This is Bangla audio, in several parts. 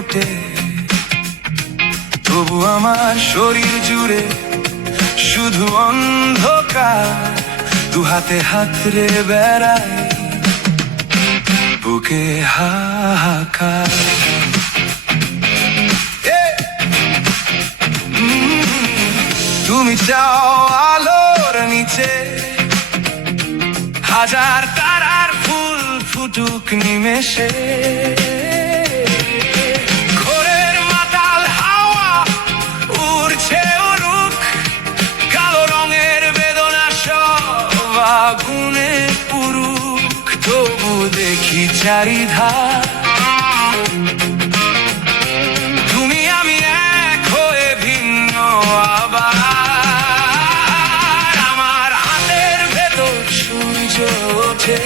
ওঠে, তবু আমার শরীর জুড়ে শুধু অন্ধকার। দু হাতে হাত রে বেড়াই, বুকে হাহাকার। তুমি চাও আলোর নিচে হাজার তারার ফুল ফুটুক নিমেষে। ঘোরের মাতাল হাওয়া উড়ছে উড়ুক, কালো রঙের বেদনা সব আগুনে পুরুক। তবু দেখি চারিধার, তুমি আমি এক হয়ে ভিন্ন আবার। আমার হাতের ভেতর সূর্য ওঠে,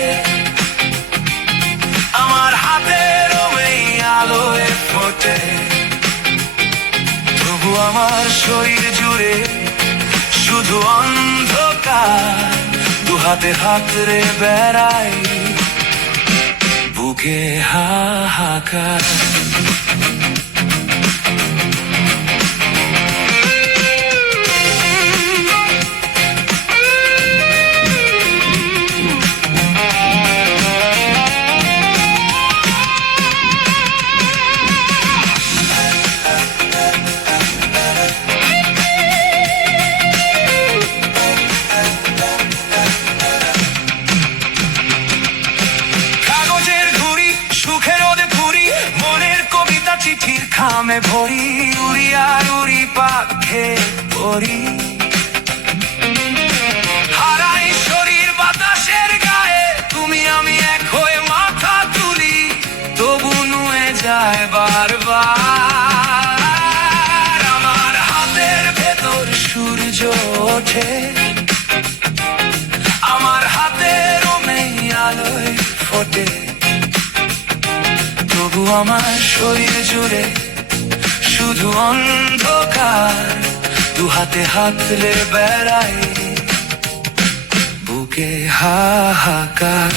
আমার হাতের ওই আলোয় ফোটে, তবু আমার শরীর জুড়ে শুধু অন্ধকার। দু হাতে হাত রে বেড়াই, বুকে হাহাকার। চিঠির খামে ভরি, উড়ি আর উড়ি পাখে পড়ি। হারাই শরীর বাতাসের গায়ে, তুমি আমি এক হয়ে মাথা তুলি, তবু নুয়ে যায় বারবার। আমার হাতের ভেতর সূর্য ওঠে, আমার হাতের ওই আলোয় ফোটে, তবু আমার শরীর জুড়ে শুধু অন্ধকার। দু হাতে হাত রে বেড়াই, বুকে হাহাকার।